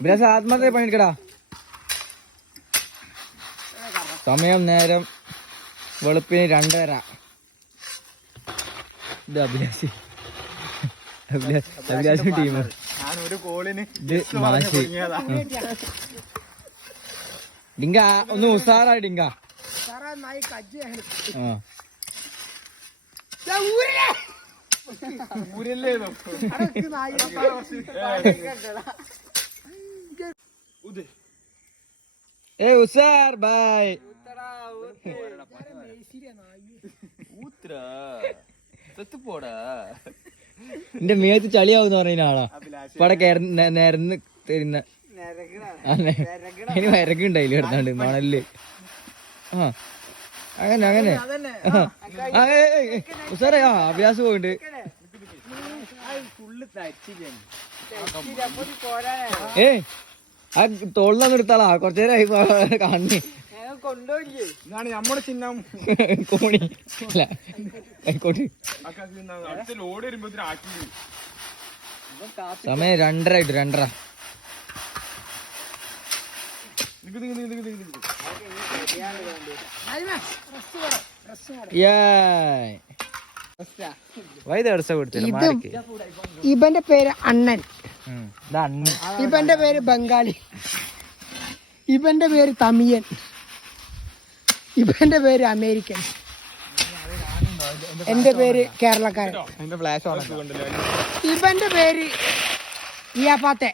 അഭിലാഷ് ആത്മാർത്ഥ പണിയെടുക്കടാ. സമയം നേരം വെളുപ്പിന് 2:30. ഇത് അഭിലാഷ് ടീം. ഡിങ്ക ഒന്ന് ഉസാറായി ഡിങ്ക. ഉസാർ ബൈ. എന്റെ മേത്ത് ചളിയാവുന്ന പറയുന്ന ആളാ പട നേരന്ന് തരുന്ന. ഇനി വരക്കുണ്ടായില്ല എടുത്താണ്ട് മണല്. അങ്ങനെ ഉസാറേ. അഭ്യാസം പോയിണ്ട്. ആ തോളിലൊന്നും എടുത്താളാ കൊറച്ചേരായി കാണുന്നേ. നമ്മുടെ ചിഹ്നം കോണി അല്ല ആയിക്കോട്ടെ. സമയം 2:30 2:30. ഇവന്റെ പേര് അണ്ണൻ, ഇവന്റെ പേര് ബംഗാളി, ഇവന്റെ പേര് തമിയൻ, ഇവന്റെ പേര് അമേരിക്കൻ, എന്റെ പേര് കേരളക്കാരൻ, ഇവന്റെ പേര് ഇയാപ്പാത്തെ.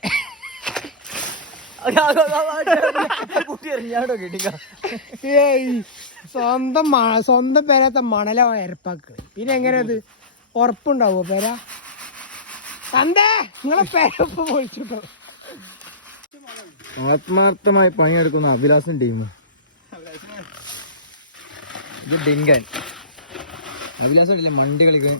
സ്വന്തം പേരാത്ത മണല ഇരപ്പാക്ക്. പിന്നെ എങ്ങനെ അത് ഉറപ്പുണ്ടാവോ പേര? തന്തേ നിങ്ങളെ പേരപ്പ് പൊളിച്ചിട്ടോ. ആത്മാർത്ഥമായി പണിയെടുക്കുന്ന അഭിലാഷൻ ടീം. ഇത് ഡിങ്കൻ. അഭിലാഷല്ലേ മണ്ടി കളിക്കാൻ.